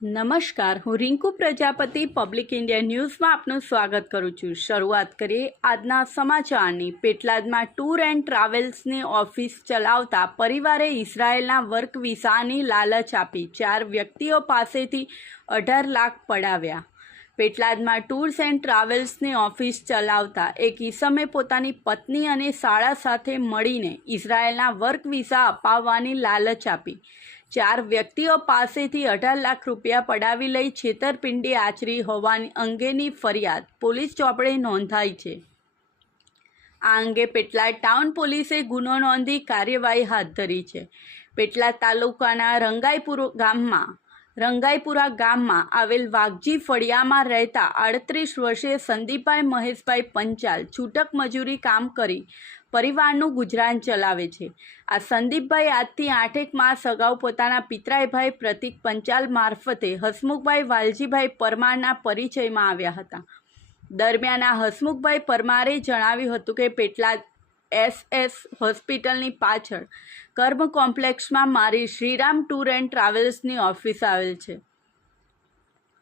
નમસ્કાર, હું Rinku Prajapati public India ન્યૂઝમાં આપનું સ્વાગત કરું છું। શરૂઆત કરીએ આજના સમાચારની। પેટલાદમાં ટૂર એન્ડ ટ્રાવેલ્સની ઓફિસ ચલાવતા પરિવારે ઇઝરાયેલના વર્ક વિઝાની લાલચ આપી 4 વ્યક્તિઓ પાસેથી 18 લાખ પડાવ્યા। પેટલાદમાં ટૂર્સ એન્ડ ટ્રાવેલ્સની ઓફિસ ચલાવતા એક ઈસમે પોતાની પત્ની અને શાળા સાથે મળીને ઇઝરાયેલના વર્ક વિઝા અપાવવાની લાલચ આપી 4 વ્યક્તિઓ પાસેથી 18 લાખ રૂપિયા પડાવી લઈ છેતરપિંડી આચરી હોવાની અંગેની ફરિયાદ પોલીસ ચોપડે નોંધાઈ છે। આ અંગે પેટલાદ ટાઉન પોલીસે ગુનો નોંધી કાર્યવાહી હાથ ધરી છે। પેટલાદ તાલુકાના રંગાઈપુરા ગામમાં આવેલ વાઘજી ફળિયામાં રહેતા 38 વર્ષીય સંદીપભાઈ મહેશભાઈ પંચાલ છૂટક મજૂરી કામ કરી પરિવારનું ગુજરાન ચલાવે છે। આ સંદીપભાઈ આજથી 8 માસ અગાઉ પોતાના પિતરાઈભાઈ પ્રતિક પંચાલ મારફતે હસમુખભાઈ વાલજીભાઈ પરમારના પરિચયમાં આવ્યા હતા। દરમિયાન આ હસમુખભાઈ પરમારે જણાવ્યું હતું કે પેટલાદ SS હોસ્પિટલની પાછળ કર્મ કોમ્પ્લેક્સમાં મારી શ્રીરામ ટૂર એન્ડ ટ્રાવેલ્સની ઓફિસ આવેલ છે।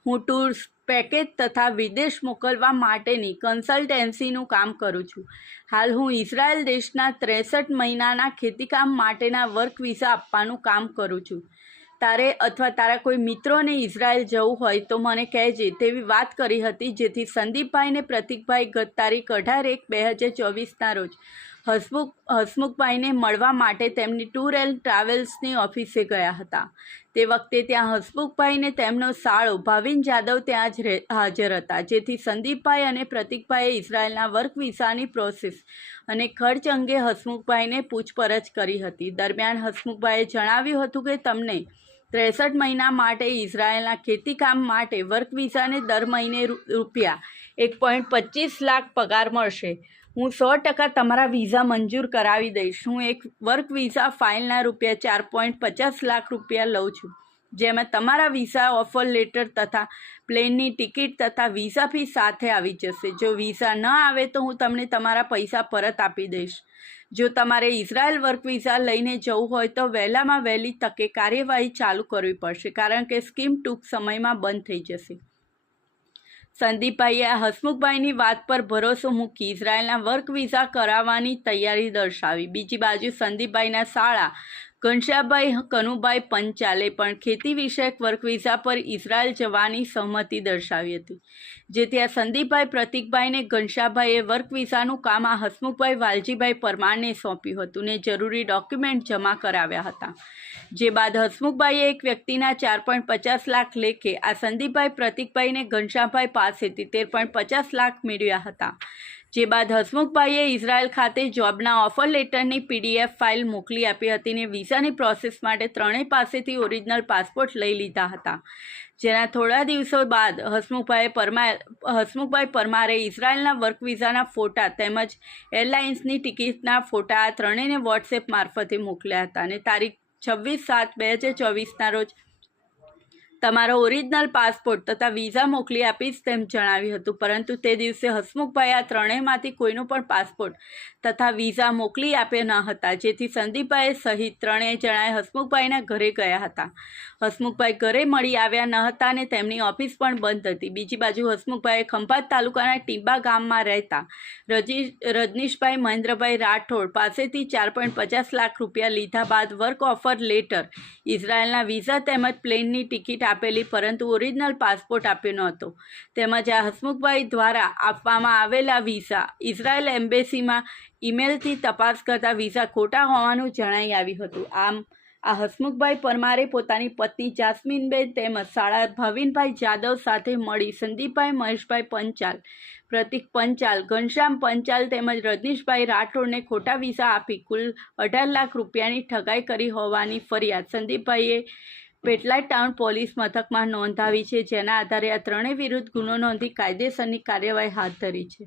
હું ટૂર્સ પેકેજ તથા વિદેશ મોકલવા માટેની કન્સલ્ટન્સીનું કામ કરું છું। હાલ હું ઇઝરાયલ દેશના 63 મહિનાના ખેતીકામ માટેના વર્ક વિઝા આપવાનું કામ કરું છું। તારે અથવા તારા કોઈ મિત્રોને ઇઝરાયલ જવું હોય તો મને કહેજે તેવી વાત કરી હતી, જેથી સંદીપભાઈને પ્રતિકભાઈ ગત તારીખ 18/1/2024ના રોજ હસમુખભાઈને મળવા માટે તેમની ટૂર એન્ડ ટ્રાવેલ્સની ઓફિસે ગયા હતા। તે વખતે ત્યાં હસમુખભાઈને તેમનો સાળો ભાવિન જાદવ ત્યાં જ હાજર હતા, જેથી સંદીપભાઈ અને પ્રતિકભાઈએ ઇઝરાયલના વર્ક વિઝાની પ્રોસેસ અને ખર્ચ અંગે હસમુખભાઈને પૂછપરછ કરી હતી। દરમિયાન હસમુખભાઈએ જણાવ્યું હતું કે તમને 63 મહિના માટે ઇઝરાયલના ખેતીકામ માટે વર્ક વિઝાને દર મહિને રૂપિયા 1.25 લાખ પગાર મળશે। હું 100% તમારા વિઝા મંજૂર કરાવી દઈશ। હું એક વર્ક વિઝા ફાઇલના રૂપિયા 4.50 લાખ રૂપિયા લઉં છું, જેમાં તમારા વિઝા ઓફર લેટર તથા પ્લેનની ટિકિટ તથા વિઝા ફી સાથે આવી જશે। જો વિઝા ન આવે તો હું તમને તમારા પૈસા પરત આપી દઈશ। જો તમારે ઇઝરાયલ વર્ક વિઝા લઈને જવું હોય તો વહેલામાં વહેલી તકે કાર્યવાહી ચાલુ કરવી પડશે, કારણ કે સ્કીમ ટૂંક સમયમાં બંધ થઈ જશે। સંદીપભાઈએ હસમુખભાઈની વાત પર ભરોસો મૂકી ઇઝરાયલના વર્ક વિઝા કરાવવાની તૈયારી દર્શાવી। બીજી બાજુ સંદીપભાઈના શાળા ઘનશ્યામભાઈ કનુભાઈ પંચાલે પણ ખેતી વિષયક વર્ક વિઝા પર ઇઝરાયલ જવાની સહમતિ દર્શાવી હતી, જેથી આ સંદીપભાઈ પ્રતિકભાઈને ઘનશ્યામભાઈએ વર્ક વિઝાનું કામ આ હસમુખભાઈ વાલજીભાઈ પરમારને સોંપ્યું હતું ને જરૂરી ડોક્યુમેન્ટ જમા કરાવ્યા હતા। જે બાદ હસમુખભાઈએ એક વ્યક્તિના 4.50 લાખ લેખે આ સંદીપભાઈ પ્રતિકભાઈને ઘનશ્યામભાઈ પાસેથી 13.50 લાખ મેળવ્યા હતા। જે બાદ હસમુખભાઈએ ઇઝરાયલ ખાતે જોબના ઓફર લેટરની PDF ફાઇલ મોકલી આપી હતી ને વિઝાની પ્રોસેસ માટે ત્રણેય પાસેથી ઓરિજિનલ પાસપોર્ટ લઈ લીધા હતા, જેના થોડા દિવસો બાદ હસમુખભાઈ પરમારે ઇઝરાયલના વર્ક વિઝાના ફોટા તેમજ એરલાઇન્સની ટિકિટના ફોટા આ ત્રણેયને વોટ્સએપ મારફતે મોકલ્યા હતા અને તારીખ 26/7/2024ના રોજ તમારો ઓરિજિનલ પાસપોર્ટ તથા વિઝા મોકલી આપીશ તેમ જણાવ્યું હતું, પરંતુ તે દિવસે હસમુખભાઈ આ ત્રણેયમાંથી કોઈનો પણ પાસપોર્ટ તથા વિઝા મોકલી આપ્યા ન હતા, જેથી સંદીપભાઈ સહિત ત્રણેય જણાએ હસમુખભાઈના ઘરે ગયા હતા। હસમુખભાઈ ઘરે મળી આવ્યા ન હતા અને તેમની ઓફિસ પણ બંધ હતી। બીજી બાજુ હસમુખભાઈએ ખંભાત તાલુકાના ટીંબા ગામમાં રહેતા રજનીશભાઈ મહેન્દ્રભાઈ રાઠોડ પાસેથી 4.50 લાખ રૂપિયા લીધા બાદ વર્ક ઓફર લેટર, ઇઝરાયલના વિઝા તેમજ પ્લેનની ટિકિટ આપેલી, પરંતુ ઓરિજિનલ પાસપોર્ટ આપ્યો નહોતો, તેમજ આ હસમુખભાઈ દ્વારા આપવામાં આવેલા વિઝા ઇઝરાયલ એમ્બેસીમાં ઈમેલથી તપાસ કરતા વિઝા ખોટા હોવાનું જણાઈ આવ્યું હતું। આમ આ હસમુખભાઈ પરમારે પોતાની પત્ની જાસ્મીનબેન તેમજ શાળા ભાવિનભાઈ જાદવ સાથે મળી સંદીપભાઈ મહેશભાઈ પંચાલ, પ્રતિક પંચાલ, ઘનશ્યામ પંચાલ તેમજ રજનીશભાઈ રાઠોડને ખોટા વિઝા આપી કુલ 18 લાખ રૂપિયાની ઠગાઈ કરી હોવાની ફરિયાદ સંદીપભાઈએ પેટલાદ ટાઉન પોલીસ મથકમાં નોંધાવી છે, જેના આધારે આ ત્રણેય વિરુદ્ધ ગુનો નોંધી કાયદેસરની કાર્યવાહી હાથ ધરી છે।